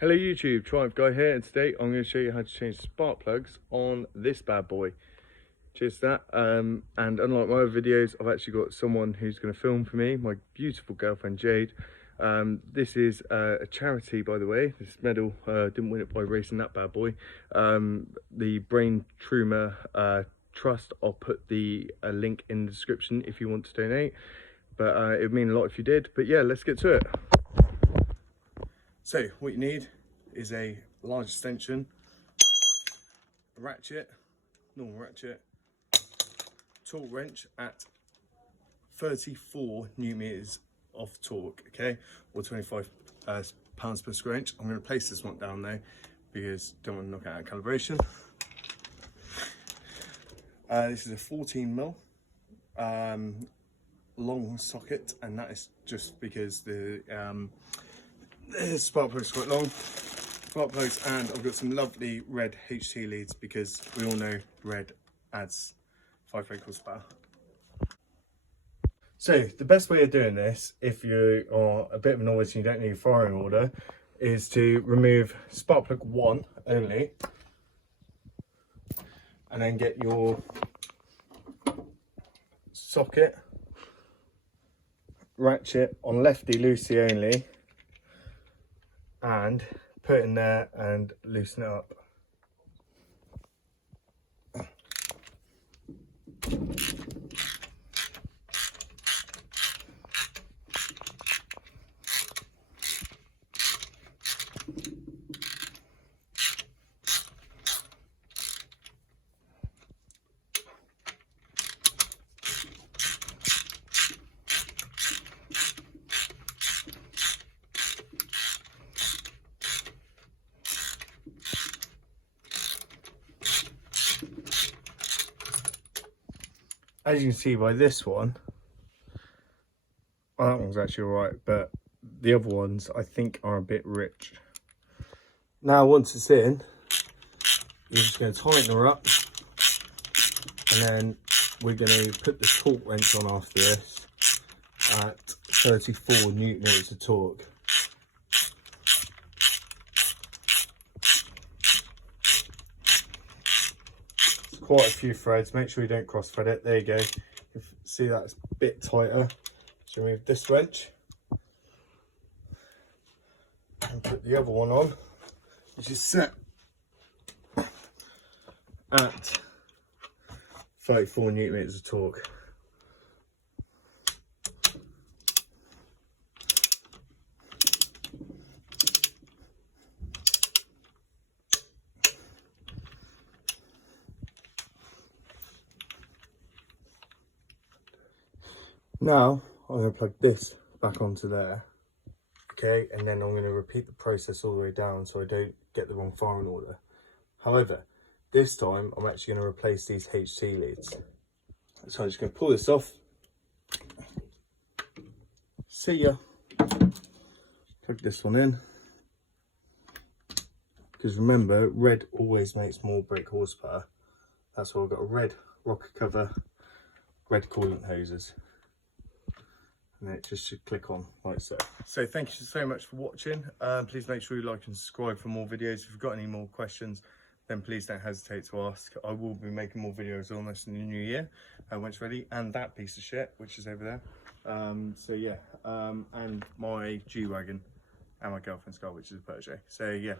Hello YouTube, Triumph Guy here, and today I'm going to show you how to change spark plugs on this bad boy. Just that, and unlike my other videos, I've actually got someone who's going to film for me, my beautiful girlfriend Jade. This is a charity, by the way. This medal, didn't win it by racing that bad boy. The Brain Tumor Trust, I'll put the link in the description if you want to donate, but it would mean a lot if you did. But yeah, let's get to it. So what you need is a large extension, a ratchet, normal ratchet, torque wrench at 34 Newton meters of torque, okay, or 25 pounds per square inch. I'm going to place this one down there because I don't want to knock it out of calibration. This is a 14 mm long socket, and that is just because the spark plug is quite long. Spark plugs, and I've got some lovely red HT leads because we all know red adds 5 brake horsepower. So the best way of doing this, if you are a bit of a novice and you don't need a firing order, is to remove spark plug 1 only, and then get your socket, ratchet on lefty loosey only, and put it in there and loosen it up. As you can see by this one, well, that one's actually alright, but the other ones I think are a bit rich. Now once it's in, you're just going to tighten her up, and then we're going to put the torque wrench on after this at 34 Newton meters of torque. Quite a few threads, make sure you don't cross thread it. There you go. You see that's a bit tighter. So remove this wrench and put the other one on, which is set at 34 Newton meters of torque. Now I'm going to plug this back onto there, okay, and then I'm going to repeat the process all the way down so I don't get the wrong firing order. However, this time I'm actually going to replace these HT leads. So I'm just going to pull this off. See ya. Plug this one in, because remember, red always makes more brake horsepower. That's why I've got a red rocker cover, red coolant hoses, and it just should click on like so. So thank you so much for watching. Please make sure you like and subscribe for more videos. If you've got any more questions, then please don't hesitate to ask. I will be making more videos on this in the new year when it's ready, and that piece of shit which is over there. So yeah, and my G-Wagon and my girlfriend's car, which is a Peugeot. So yeah,